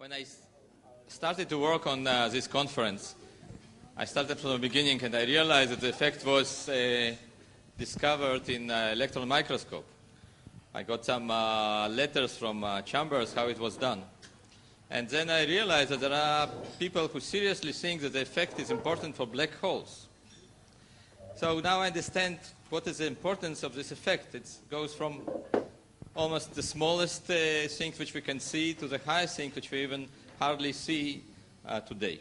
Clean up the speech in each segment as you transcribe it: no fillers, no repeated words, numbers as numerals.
When I started to work on this conference, I started from the beginning and I realized that the effect was discovered in electron microscope. I got some letters from Chambers how it was done. And then I realized that there are people who seriously think that the effect is important for black holes. So now I understand what is the importance of this effect. It goes from almost the smallest things which we can see to the highest thing which we even hardly see today.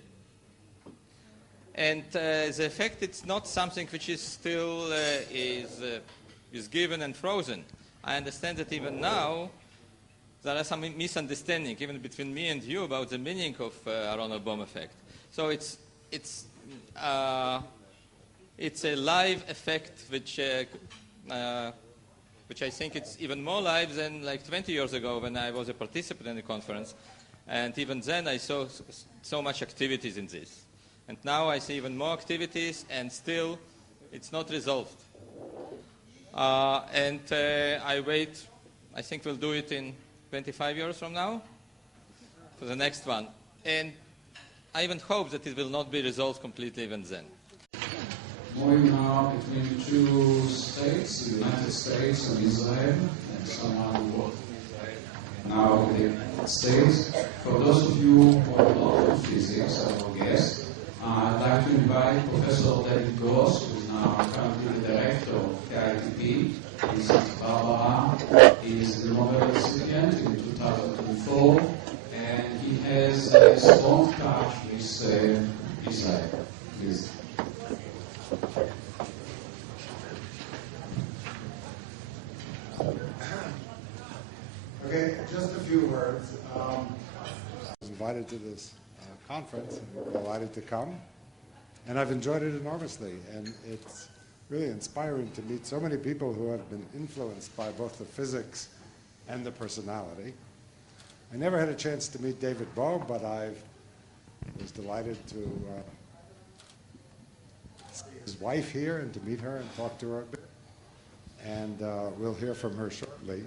And the effect, it's not something which is still is given and frozen. I understand that even now there are some misunderstanding even between me and you about the meaning of Aharonov-Bohm effect. So it's a live effect which I think it's even more live than like 20 years ago when I was a participant in the conference. And even then I saw so much activities in this. And now I see even more activities, and still it's not resolved. I wait, I think we'll do it in 25 years from now for the next one. And I even hope that it will not be resolved completely even then. Moving now between two states, the United States and Israel, and someone who worked in Israel now in the United States. For those of you who are not in physics, our guest, I'd like to invite Professor David Gross, who is now currently the director of KITP in Santa Barbara. He is the Nobel recipient in 2004, and he has a strong touch with Israel. Please. Okay, just a few words. I was invited to this conference, and I'm delighted to come. And I've enjoyed it enormously. And it's really inspiring to meet so many people who have been influenced by both the physics and the personality. I never had a chance to meet David Bohm, but I was delighted to see his wife here and to meet her and talk to her a bit. And we'll hear from her shortly.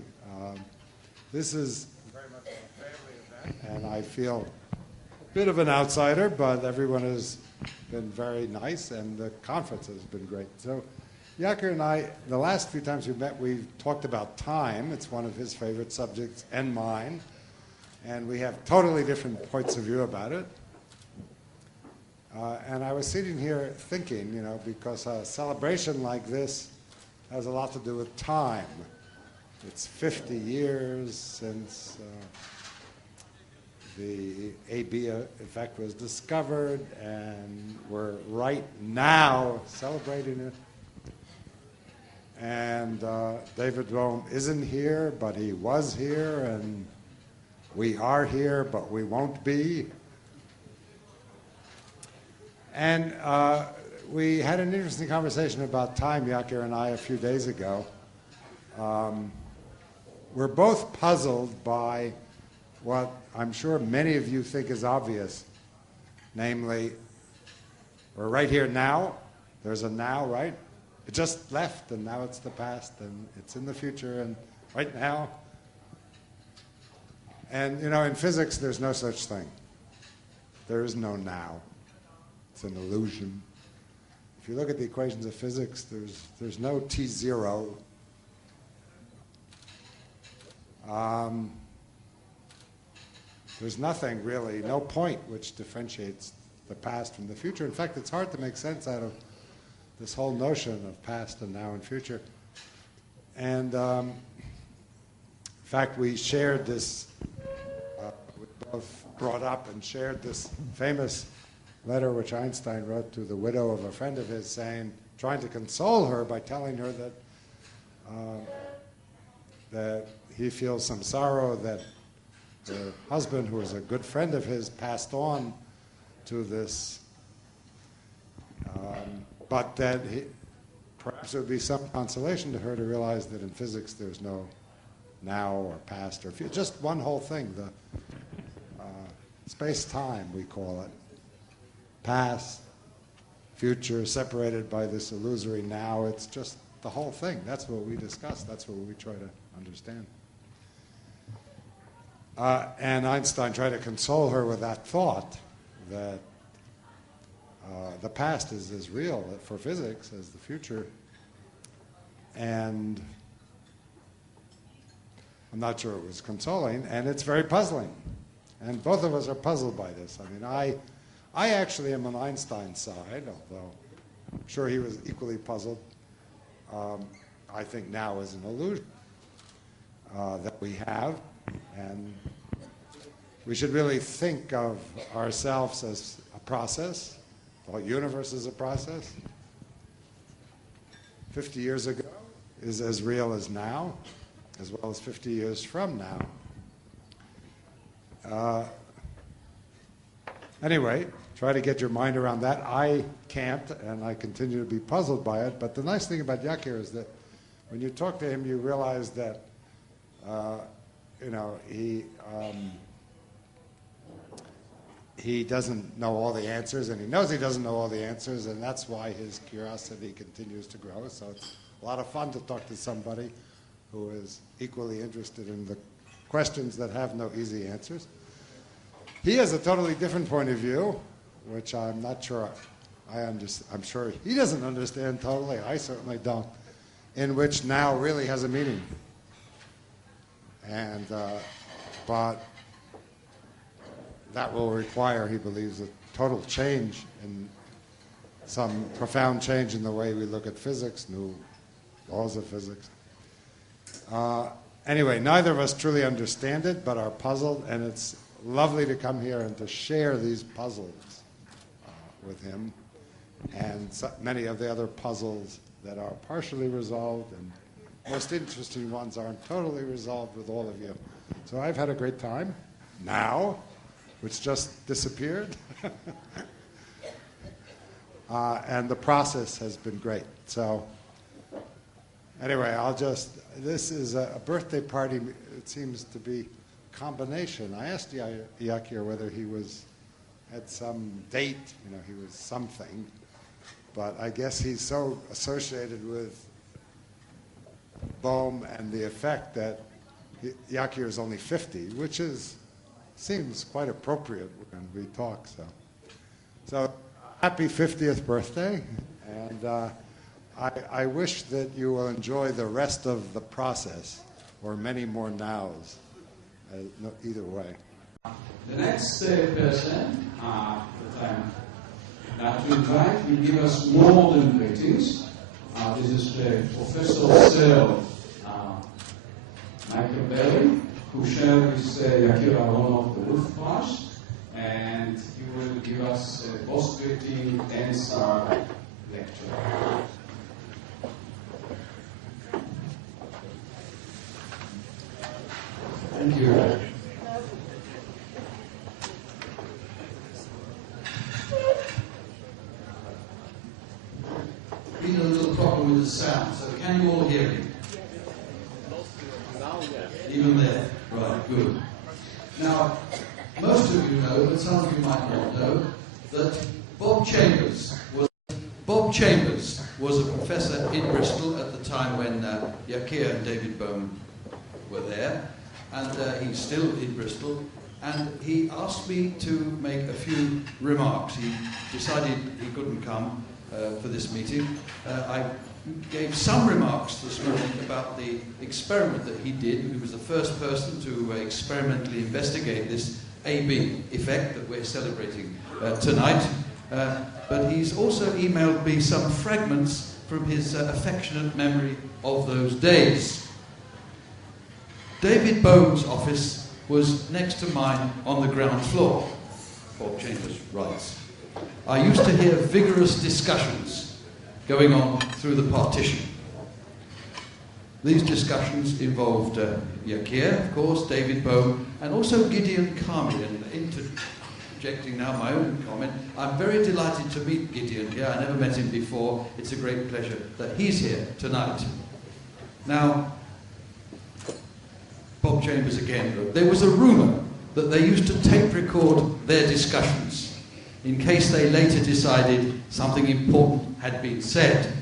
This is very much a family event, and I feel a bit of an outsider, but everyone has been very nice, and the conference has been great. So Yaakir and I, the last few times we've met, we've talked about time. It's one of his favorite subjects and mine, and we have totally different points of view about it. And I was sitting here thinking, you know, because a celebration like this has a lot to do with time. It's 50 years since the AB effect was discovered, and we're right now celebrating it. And David Bohm isn't here, but he was here, and we are here, but we won't be. And we had an interesting conversation about time, Yaakir and I, a few days ago. We're both puzzled by what I'm sure many of you think is obvious, namely, we're right here now. There's a now, right? It just left, and now it's the past, and it's in the future, and right now. And, you know, in physics, there's no such thing. There is no now. It's an illusion. If you look at the equations of physics, there's no T0. There's nothing really, no point which differentiates the past from the future. In fact, it's hard to make sense out of this whole notion of past and now and future. And in fact, we shared this, we both brought up and shared this famous letter which Einstein wrote to the widow of a friend of his, saying, trying to console her by telling her that he feels some sorrow that her husband, who was a good friend of his, passed on to this, but that perhaps it would be some consolation to her to realize that in physics there's no now or past or future, just one whole thing, the space-time, we call it. Past, future, separated by this illusory now. It's just the whole thing. That's what we discuss. That's what we try to understand. And Einstein tried to console her with that thought that the past is as real for physics as the future. And I'm not sure it was consoling, and it's very puzzling. And both of us are puzzled by this. I mean, I actually am on Einstein's side, although I'm sure he was equally puzzled. I think now is an illusion that we have, and we should really think of ourselves as a process. The whole universe is a process. 50 years ago is as real as now, as well as 50 years from now. Anyway, try to get your mind around that. I can't, and I continue to be puzzled by it. But the nice thing about Yakir is that when you talk to him, you realize that, he doesn't know all the answers, and he knows he doesn't know all the answers, and that's why his curiosity continues to grow. So it's a lot of fun to talk to somebody who is equally interested in the questions that have no easy answers. He has a totally different point of view, which I'm not sure I understand. I'm sure he doesn't understand totally. I certainly don't. In which now really has a meaning. And but that will require, he believes, a total change in some profound change in the way we look at physics, new laws of physics. Anyway, neither of us truly understand it, but are puzzled, and it's lovely to come here and to share these puzzles with him, and so many of the other puzzles that are partially resolved, and most interesting ones aren't totally resolved with all of you. So I've had a great time now, which just disappeared. And the process has been great. So anyway, this is a birthday party. It seems to be a combination. I asked Yakir whether he had some date, he was something, but I guess he's so associated with Bohm and the effect that Yakir is only 50, which seems quite appropriate when we talk. So happy 50th birthday, and I wish that you will enjoy the rest of the process, or many more nows, either way. The next person that I'm about to invite will give us more than greetings. This is Professor Sir Michael Berry, who shared with Yakir Aharonov-Bohm Effect, and he will give us a post-greeting and some lecture. Thank you. Been a little problem with the sound, so can you all hear me? Even there. Right, good. Now, most of you know, but some of you might not know, that Bob Chambers was a professor in Bristol at the time when Yakir and David Bohm were there, and he's still in Bristol, and he asked me to make a few remarks. He decided he couldn't come for this meeting. I gave some remarks this morning about the experiment that he did. He was the first person to experimentally investigate this AB effect that we're celebrating tonight. But he's also emailed me some fragments from his affectionate memory of those days. David Bohm's office was next to mine on the ground floor, Bob Chambers writes. I used to hear vigorous discussions going on through the partition. These discussions involved Yakir, of course, David Bohm, and also Gideon Kami. And interjecting now my own comment, I'm very delighted to meet Gideon here. I never met him before. It's a great pleasure that he's here tonight. Now, Bob Chambers again wrote, there was a rumour that they used to tape record their discussions in case they later decided something important had been said.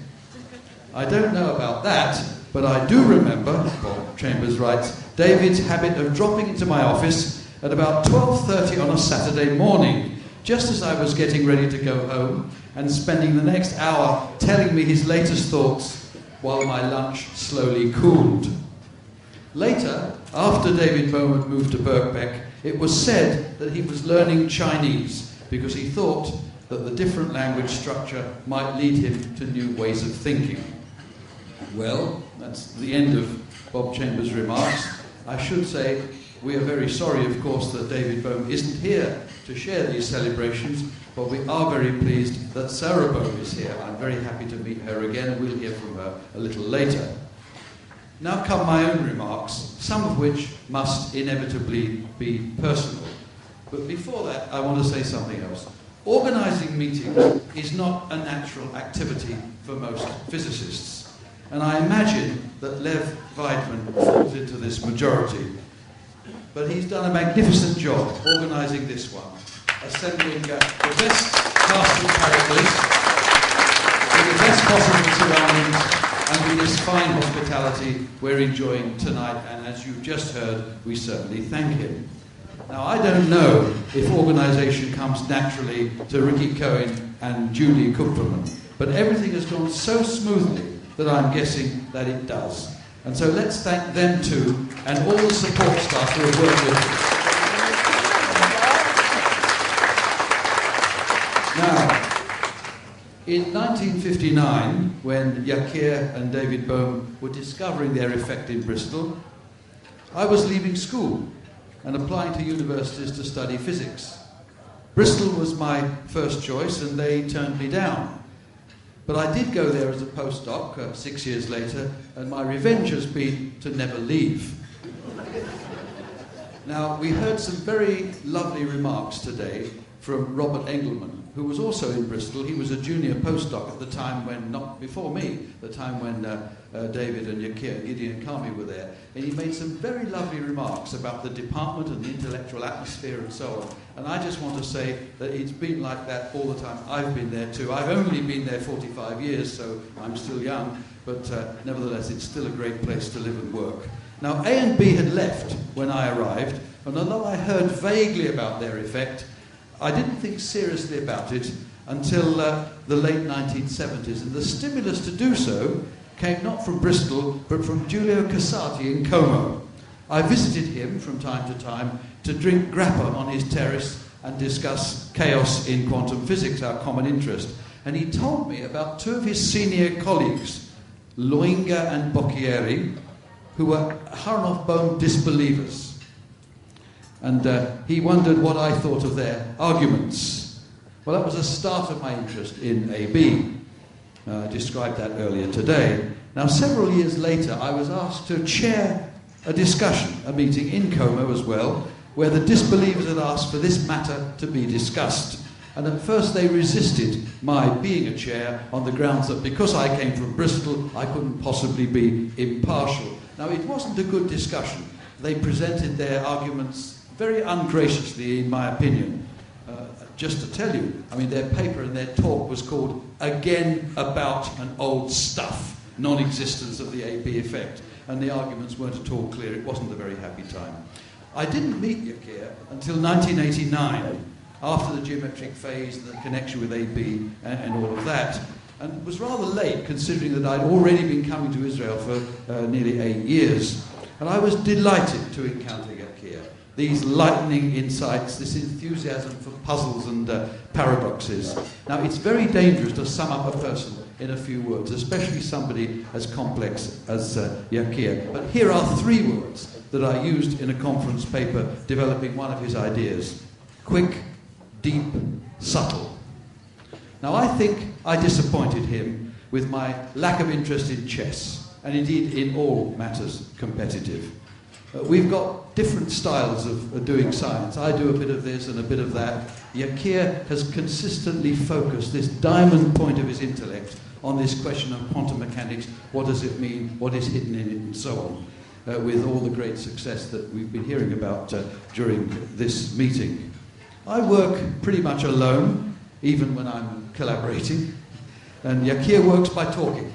I don't know about that, but I do remember, Bob Chambers writes, David's habit of dropping into my office at about 12:30 on a Saturday morning, just as I was getting ready to go home, and spending the next hour telling me his latest thoughts while my lunch slowly cooled. Later, after David Bohm had moved to Birkbeck, it was said that he was learning Chinese because he thought that the different language structure might lead him to new ways of thinking. Well, that's the end of Bob Chambers' remarks. I should say we are very sorry, of course, that David Bohm isn't here to share these celebrations, but we are very pleased that Sarah Bohm is here. I'm very happy to meet her again, and we'll hear from her a little later. Now come my own remarks, some of which must inevitably be personal. But before that, I want to say something else. Organising meetings is not a natural activity for most physicists. And I imagine that Lev Weidman falls into this majority. But he's done a magnificent job organising this one, assembling the best cast of characters, with the best possible surroundings, and with this fine hospitality we're enjoying tonight. And as you've just heard, we certainly thank him. Now, I don't know if organisation comes naturally to Ricky Cohen and Julie Kupferman, but everything has gone so smoothly that I'm guessing that it does. And so let's thank them too, and all the support staff who have worked with us. Now, in 1959, when Yakir and David Bohm were discovering their effect in Bristol, I was leaving school and applying to universities to study physics. Bristol was my first choice, and they turned me down. But I did go there as a postdoc 6 years later, and my revenge has been to never leave. Now, we heard some very lovely remarks today from Robert Engelman, who was also in Bristol. He was a junior postdoc at the time when, not before me, the time when David and Yakir, Gideon and Kami were there. And he made some very lovely remarks about the department and the intellectual atmosphere and so on. And I just want to say that it's been like that all the time I've been there too. I've only been there 45 years, so I'm still young, but nevertheless, it's still a great place to live and work. Now, A and B had left when I arrived, and although I heard vaguely about their effect, I didn't think seriously about it until the late 1970s, and the stimulus to do so came not from Bristol, but from Giulio Casati in Como. I visited him from time to time to drink grappa on his terrace and discuss chaos in quantum physics, our common interest. And he told me about two of his senior colleagues, Loinga and Bocchieri, who were Aharonov-Bohm disbelievers. And he wondered what I thought of their arguments. Well, that was the start of my interest in AB. I described that earlier today. Now, several years later, I was asked to chair a discussion, a meeting in Como as well, where the disbelievers had asked for this matter to be discussed. And at first they resisted my being a chair on the grounds that because I came from Bristol, I couldn't possibly be impartial. Now, it wasn't a good discussion. They presented their arguments very ungraciously, in my opinion. Just to tell you, I mean, their paper and their talk was called Again About an Old Stuff, Non-Existence of the AB Effect. And the arguments weren't at all clear. It wasn't a very happy time. I didn't meet Yakir until 1989, after the geometric phase and the connection with AB and all of that. And it was rather late, considering that I'd already been coming to Israel for nearly 8 years. And I was delighted to encounter Yakir. These lightning insights, this enthusiasm for puzzles and paradoxes. Now, it's very dangerous to sum up a person in a few words, especially somebody as complex as Yakir. But here are 3 words that I used in a conference paper developing one of his ideas. Quick, deep, subtle. Now, I think I disappointed him with my lack of interest in chess, and indeed in all matters competitive. We've got different styles of doing science. I do a bit of this and a bit of that. Yakir has consistently focused this diamond point of his intellect on this question of quantum mechanics. What does it mean? What is hidden in it? And so on, with all the great success that we've been hearing about during this meeting. I work pretty much alone, even when I'm collaborating, and Yakir works by talking.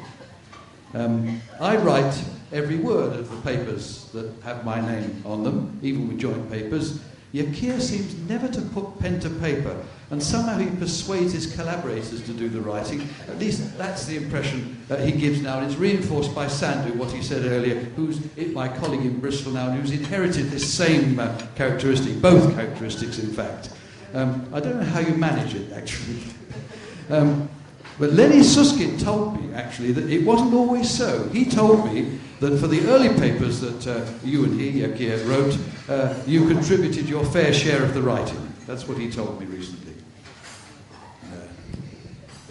I write every word of the papers that have my name on them, even with joint papers. Yakir seems never to put pen to paper, and somehow he persuades his collaborators to do the writing. At least that's the impression he gives now, and it's reinforced by Sandu, what he said earlier, who's my colleague in Bristol now, and who's inherited this same characteristic, both characteristics in fact. I don't know how you manage it, actually. But Lenny Susskind told me, actually, that it wasn't always so. He told me that for the early papers that you and he, Yakir, wrote, you contributed your fair share of the writing. That's what he told me recently.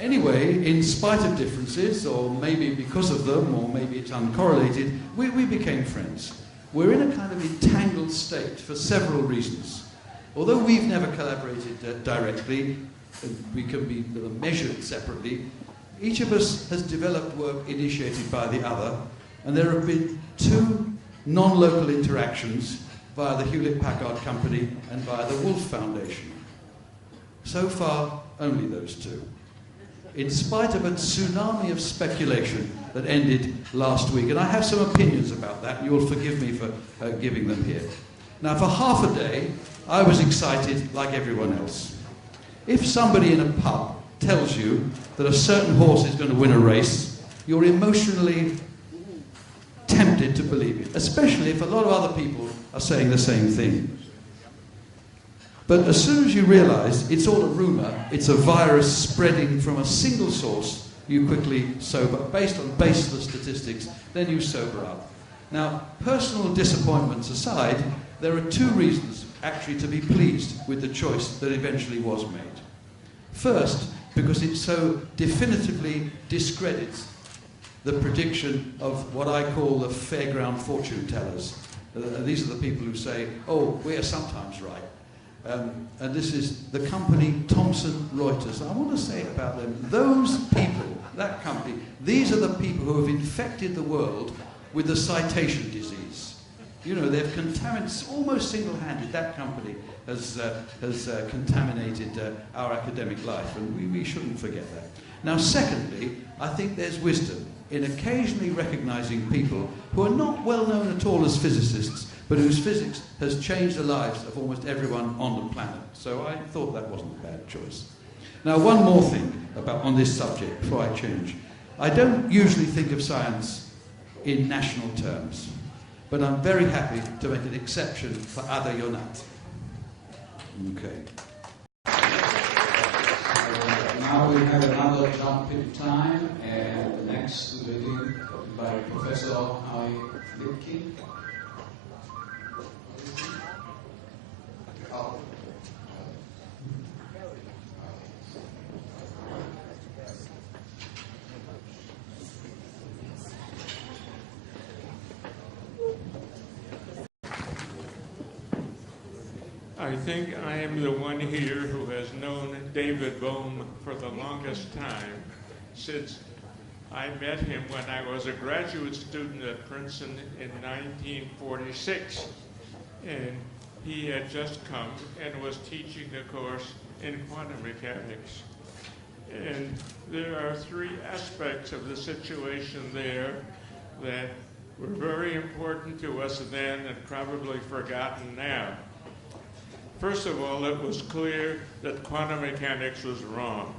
Anyway, in spite of differences, or maybe because of them, or maybe it's uncorrelated, we became friends. We're in a kind of entangled state for several reasons. Although we've never collaborated directly, we can be measured separately, each of us has developed work initiated by the other, and there have been two non-local interactions via the Hewlett-Packard Company and via the Wolf Foundation. So far, only those two. In spite of a tsunami of speculation that ended last week, and I have some opinions about that, and you'll forgive me for giving them here. Now, for half a day, I was excited like everyone else. If somebody in a pub tells you that a certain horse is going to win a race, you're emotionally tempted to believe it, especially if a lot of other people are saying the same thing. But as soon as you realise it's all a rumour, it's a virus spreading from a single source, you quickly sober, based on baseless statistics, then you sober up. Now, personal disappointments aside, there are two reasons actually to be pleased with the choice that eventually was made. First, because it so definitively discredits the prediction of what I call the fairground fortune tellers. These are the people who say, oh, we are sometimes right. And this is the company Thomson Reuters. I want to say about them, those people, that company, these are the people who have infected the world with the citation disease. You know, they've contaminated, almost single-handed, that company has contaminated our academic life, and we shouldn't forget that. Now, secondly, I think there's wisdom in occasionally recognizing people who are not well known at all as physicists, but whose physics has changed the lives of almost everyone on the planet. So I thought that wasn't a bad choice. Now, one more thing on this subject before I change. I don't usually think of science in national terms, but I'm very happy to make an exception for Ada Yonat. Okay. Now we have another jump in time, and the next reading by Professor Harry Lipkin. I think I am the one here who has known David Bohm for the longest time, since I met him when I was a graduate student at Princeton in 1946. And he had just come and was teaching a course in quantum mechanics. And there are three aspects of the situation there that were very important to us then and probably forgotten now. First of all, it was clear that quantum mechanics was wrong.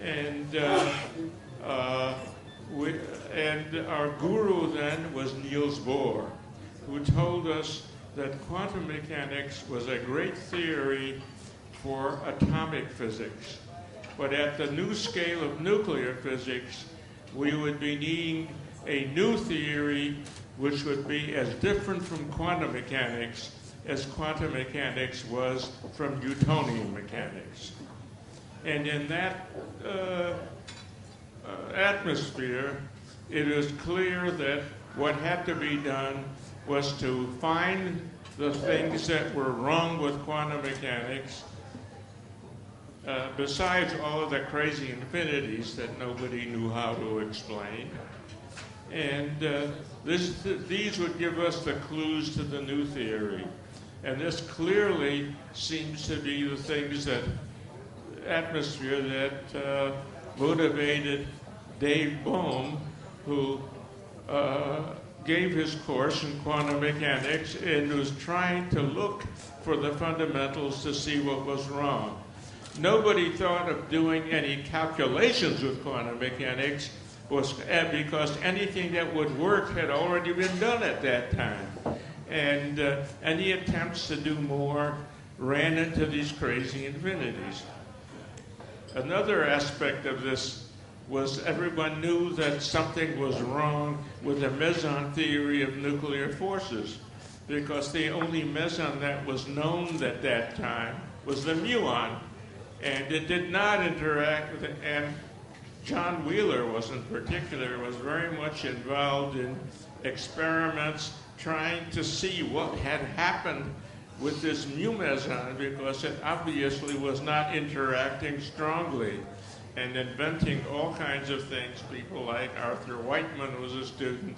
And our guru then was Niels Bohr, who told us that quantum mechanics was a great theory for atomic physics. But at the new scale of nuclear physics, we would be needing a new theory which would be as different from quantum mechanics as quantum mechanics was from Newtonian mechanics. And in that atmosphere, it is clear that what had to be done was to find the things that were wrong with quantum mechanics, besides all of the crazy infinities that nobody knew how to explain. And these would give us the clues to the new theory. And this clearly seems to be the things that, atmosphere that motivated Dave Bohm, who gave his course in quantum mechanics and was trying to look for the fundamentals to see what was wrong. Nobody thought of doing any calculations with quantum mechanics because anything that would work had already been done at that time. And any attempts to do more ran into these crazy infinities. Another aspect of this was everyone knew that something was wrong with the meson theory of nuclear forces, because the only meson that was known at that time was the muon, and it did not interact with it. And John Wheeler was very much involved in experiments trying to see what had happened with this mu meson, because it obviously was not interacting strongly, and inventing all kinds of things. People like Arthur Whiteman was a student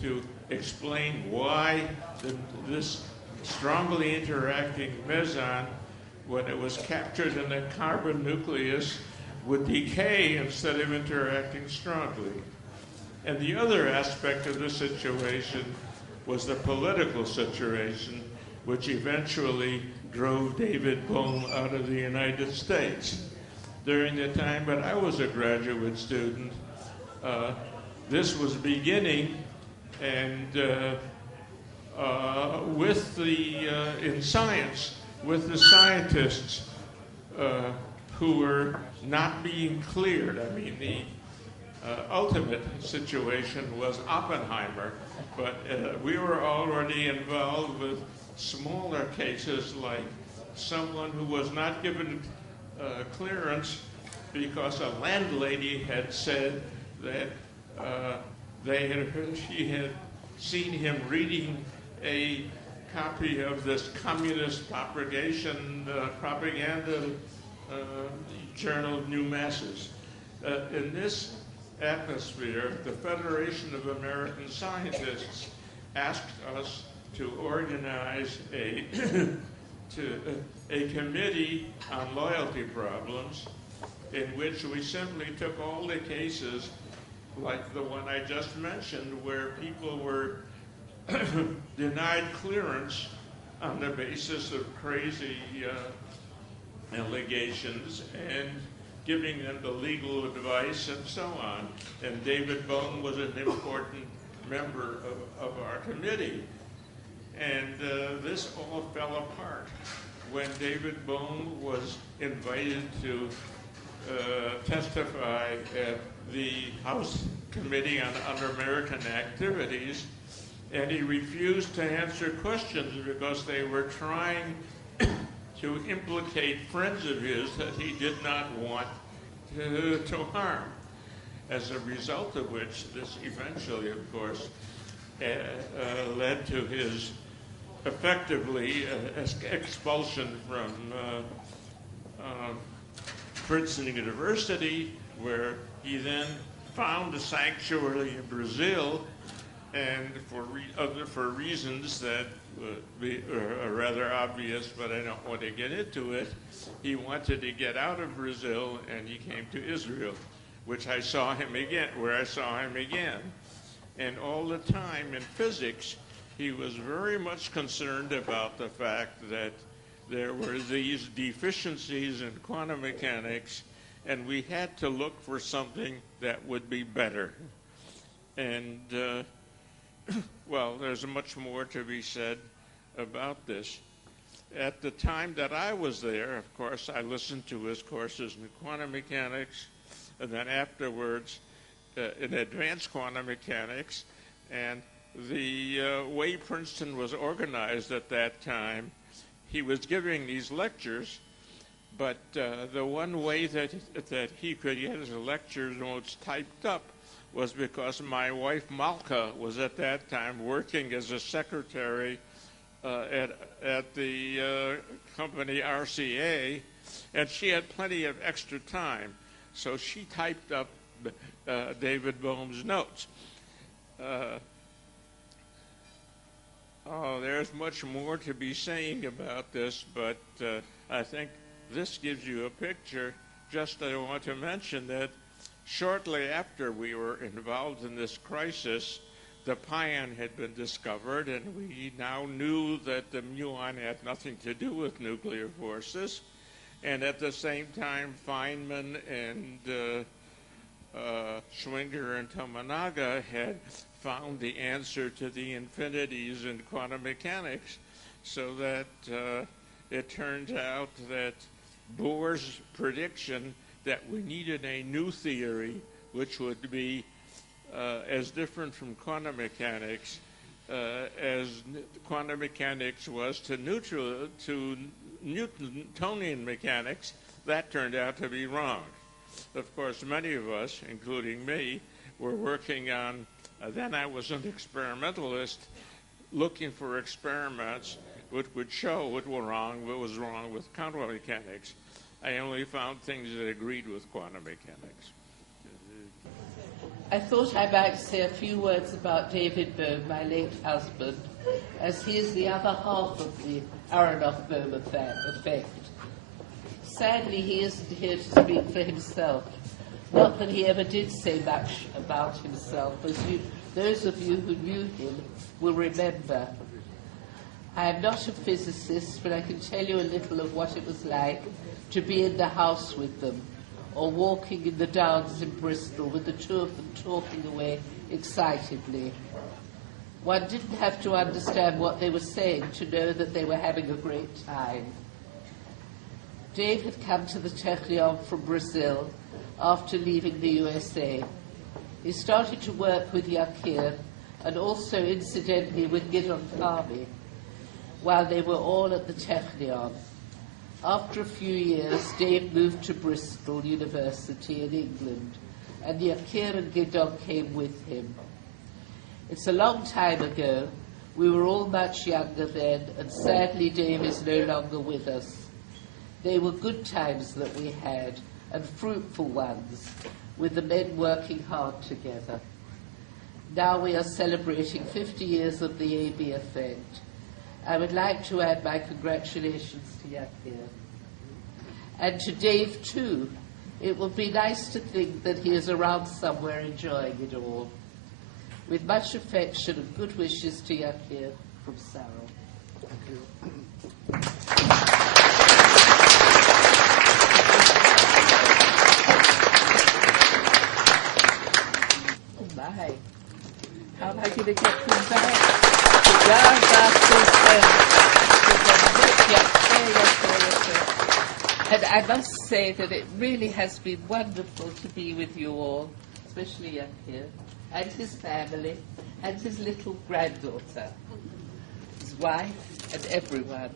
to explain why this strongly interacting meson, when it was captured in the carbon nucleus, would decay instead of interacting strongly. And the other aspect of the situation was the political situation, which eventually drove David Bohm out of the United States. During the time that I was a graduate student, this was beginning, and in science, with the scientists who were not being cleared. I mean, the ultimate situation was Oppenheimer, but we were already involved with smaller cases, like someone who was not given clearance because a landlady had said that she had seen him reading a copy of this communist propaganda journal, New Masses. In this atmosphere, the Federation of American Scientists asked us to organize a committee on loyalty problems, in which we simply took all the cases, like the one I just mentioned, where people were denied clearance on the basis of crazy allegations, and giving them the legal advice and so on. And David Bohm was an important member of our committee. And this all fell apart when David Bohm was invited to testify at the House Committee on Un-American Activities, and he refused to answer questions because they were trying to implicate friends of his that he did not want to harm. As a result of which, this eventually, of course, led to his effectively expulsion from Princeton University, where he then found a sanctuary in Brazil, and for reasons that are rather obvious, but I don't want to get into it, he wanted to get out of Brazil, and he came to Israel, where I saw him again. And all the time in physics, he was very much concerned about the fact that there were these deficiencies in quantum mechanics, and we had to look for something that would be better. And well, there's much more to be said about this. At the time that I was there, of course, I listened to his courses in quantum mechanics, and then afterwards in advanced quantum mechanics. And the way Princeton was organized at that time, he was giving these lectures, but the one way that he could get his lecture notes typed up was because my wife Malka was at that time working as a secretary at the company RCA, and she had plenty of extra time, so she typed up David Bohm's notes. There's much more to be saying about this, but I think this gives you a picture. Just I want to mention that shortly after we were involved in this crisis, the pion had been discovered, and we now knew that the muon had nothing to do with nuclear forces. And at the same time, Feynman and Schwinger and Tominaga had found the answer to the infinities in quantum mechanics, so that it turns out that Bohr's prediction that we needed a new theory which would be as different from quantum mechanics as quantum mechanics was to Newtonian mechanics, that turned out to be wrong. Of course, many of us, including me, were working on, then I was an experimentalist, looking for experiments which would show what was wrong with quantum mechanics. I only found things that agreed with quantum mechanics. I thought I might say a few words about David Bohm, my late husband, as he is the other half of the Aharonov-Bohm effect. Sadly, he isn't here to speak for himself. Not that he ever did say much about himself, as those of you who knew him will remember. I am not a physicist, but I can tell you a little of what it was like to be in the house with them, or walking in the downs in Bristol with the two of them talking away excitedly. One didn't have to understand what they were saying to know that they were having a great time. Dave had come to the Technion from Brazil after leaving the USA. He started to work with Yakir and also, incidentally, with Gidon Kami while they were all at the Technion. After a few years, Dave moved to Bristol University in England, and Yakir and Gidon came with him. It's a long time ago. We were all much younger then, and sadly Dave is no longer with us. They were good times that we had, and fruitful ones, with the men working hard together. Now we are celebrating 50 years of the AB effect. I would like to add my congratulations to Yakir. And to Dave, too. It will be nice to think that he is around somewhere enjoying it all. With much affection and good wishes to Yakir from Sarah. Thank you. Oh, my. How am I going to get them back? And I must say that it really has been wonderful to be with you all, especially Yakir, and his family, and his little granddaughter, his wife, and everyone,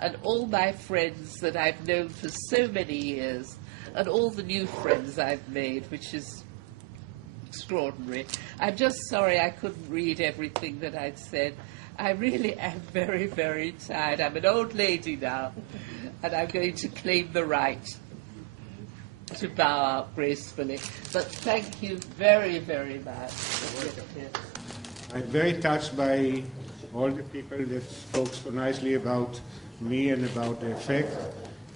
and all my friends that I've known for so many years, and all the new friends I've made, which is extraordinary. I'm just sorry I couldn't read everything that I'd said. I really am very, very tired. I'm an old lady now, and I'm going to claim the right to bow out gracefully. But thank you very, very much. I'm very touched by all the people that spoke so nicely about me and about the effect.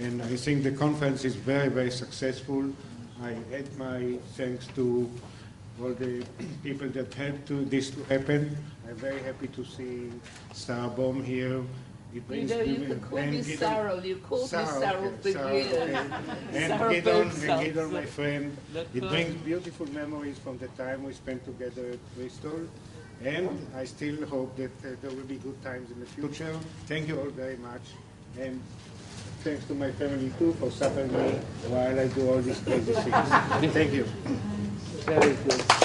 And I think the conference is very, very successful. I add my thanks to all the people that helped this to happen. I'm very happy to see Sarah Bohm here. You know, you can call me Sarah. You called me Sarah for years. And Gidon, my friend. It brings beautiful memories from the time we spent together at Bristol. And I still hope that there will be good times in the future. Thank you all very much. And thanks to my family too for suffering me while I do all these crazy things. Thank you. Very good.